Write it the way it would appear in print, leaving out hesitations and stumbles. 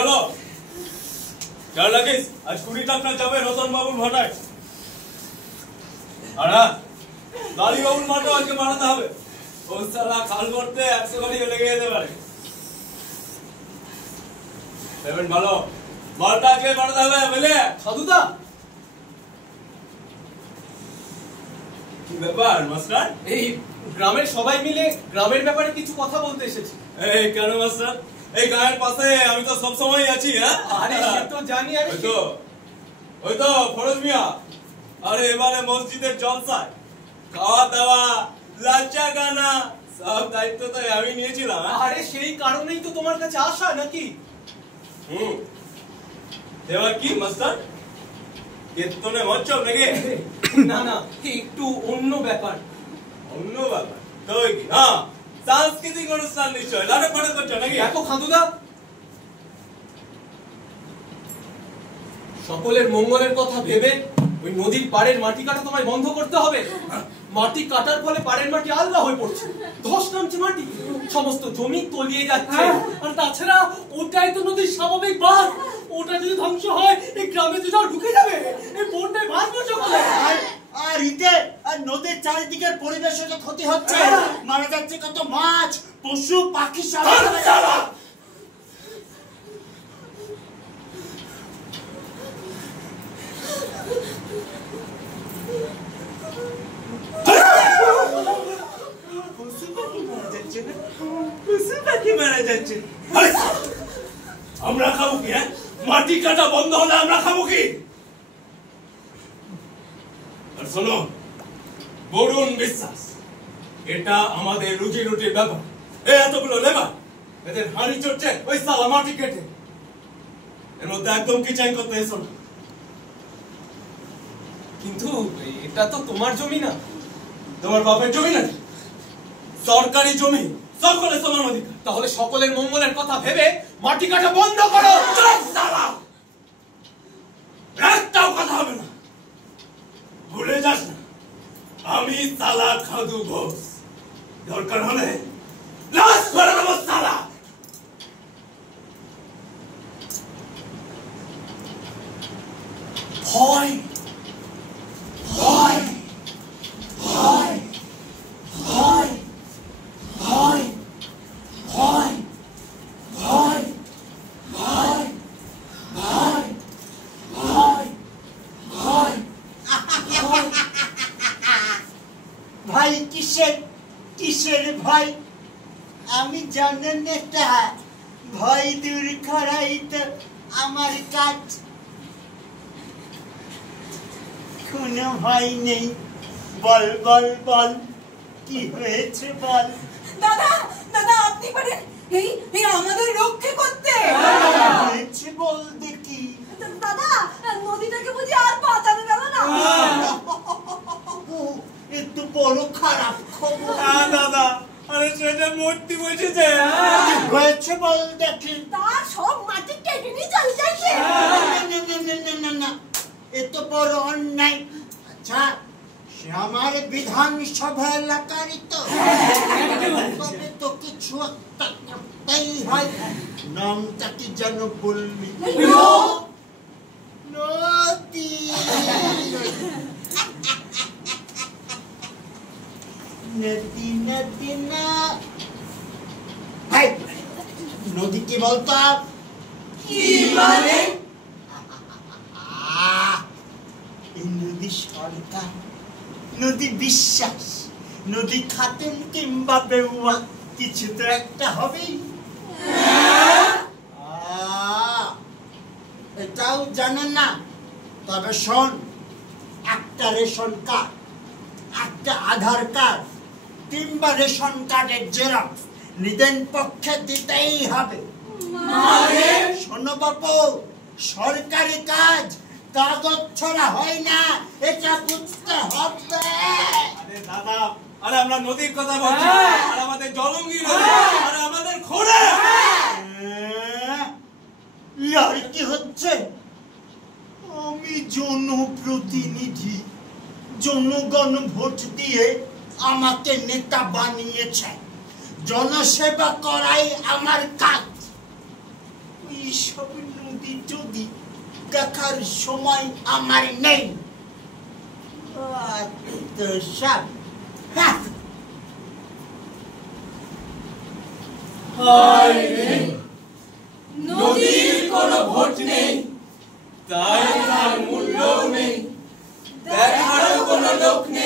হলো খেয়াল রাখিস আজ 20 টাকা যাবে রতন বাবুর ভাটায়। আর লালি বাবুর মাঠও আজকে বানাতে হবে। ও সালা খাল করতে 100 গাড়ি লেগে যেতে পারে। পেমেন্ট ভালো মালটা আজকে বানাতে হবে বুঝলে সাধুদা। কি ব্যাপার মাস্টার? এই গ্রামের সবাই মিলে গ্রামের ব্যাপারে কিছু কথা বলতে এসেছি। এই কেন মাস্টার? এই গায়ের পাশে আমি তো সব সময় আছি। হ্যাঁ আরে সে তো জানি। আরে ওই তো ফরজ মিয়া। আরে এবারে মসজিদের জলসায় খাওয়া দাওয়া লাচা গানা সব দায়িত্ব তো আমি নিয়েছিলাম। আরে সেই কারণেই তো তোমার কাছে আসা নাকি? এবার কি মাস্টার কীর্তনে মচ্ছব নাকি? না না একটু অন্য ব্যাপার। অন্য ব্যাপার তো কি? হ্যাঁ সাংস্কৃতিক অনুষ্ঠান নিশ্চয় লাটে ফাটে করছো নাকি? দেখো খাদুদা, সকলের মঙ্গলের কথা ভেবে ওই নদীর পাড়ের মাটি কাটা তোমায় বন্ধ করতে হবে। মাটি কাটার ফলে পাড়ের মাটি আলগা হয়ে পড়ছে, ধস নামছে, মাটি সমস্ত জমি তলিয়ে যাচ্ছে। আর তাছাড়া ওটাই তো নদীর স্বাভাবিক বাঁধ। ওটা যদি ধ্বংস হয় এই গ্রামে তো জল ঢুকে যাবে, এই বন্যায় ভাসবে সকলে। আর ইতে আর নদীর চারিদিকের পরিবেশের ক্ষতি হচ্ছে, মারা যাচ্ছে কত মাছ পশু পাখি সব। আমরা খাবো কি? মাটি কাটা বন্ধ হলে আমরা খাবো কি? আর শোনো বরুণ বিশ্বাস, এটা আমাদের রুজি রুটির ব্যাপার। এতগুলো লেবার এদের হাঁড়ি চড়ছে ওই সালা মাটি কেটে। এর মধ্যে একদম কিচাইন করতে এসো না। কিন্তু এটা তো তোমার জমি না, তোমার বাপের জমি না, সরকারি জমি, সকলে সমান অধিকার। তাহলে সকলের মঙ্গলের কথা ভেবে মাটি কাটা বন্ধ করো। একটাও কথা হবে না, ভুলে যাস না আমি সালা খাদু ঘোষ। দরকার হলে লাশ করে দেবো সালা। ভয় ভয় ভয় ভয় ভয় ভয় ভয় ভয় ভয় ভয় ভয়। ভাই কিসের কিসের ভয়? আমি জানেন এটা ভয় দূর করাই তো আমার কাজ। কোনো ভয় নেই। বল বল বল কি হয়েছে বল। দাদা দাদা আপনি পারেন এই আমাদের রক্ষা করতে। হয়েছে বল দেখি। দাদা নদীটাকে বুঝি আর বাঁচানো গেল না। এত বড় খারাপ খবর। দাদা আরে সেটা মূর্তি বসেছে। হয়েছে বল দেখি। তার সব মাটি কেটে নিয়ে চলে যাচ্ছে। না এত বড় অন্যায়। আচ্ছা সে আমার বিধানসভা এলাকারই তো, তবে তো কিছু একটা করতেই হয়। নামটা কি যেন বললি? নদী। নদী নদী না ভাই, নদী কি বলতো? কি মানে? নদী সরকার, নদী বিশ্বাস, নদী খাতেন কিংবা বেউয়া, কিছু তো একটা হবেই। এটাও জানেন না? তবে শোন, একটা রেশন কার্ড, একটা আধার কার্ড কিংবা রেশন কার্ডের জেরক্স নিদেন পক্ষে দিতেই হবে। শোনো বাপু, সরকারি কাজ কাগজ ছাড়া হয় না, এটা বুঝতে হবে। আরে দাদা, আরে আমরা নদীর কথা বলছি, আর আমাদের জলঙ্গি নদী, আর আমাদের খোঁড়ে। আর কি হচ্ছে? আমি জনপ্রতিনিধি, জনগণ ভোট দিয়ে আমাকে নেতা বানিয়েছে, জনসেবা করাই আমার কাজ। এইসব নদী যদি দেখার সময় আমার নেই। নদীর কোনো ভোট নেই, তাই তার মূল্যও নেই, দেখারও কোনো লোক নেই।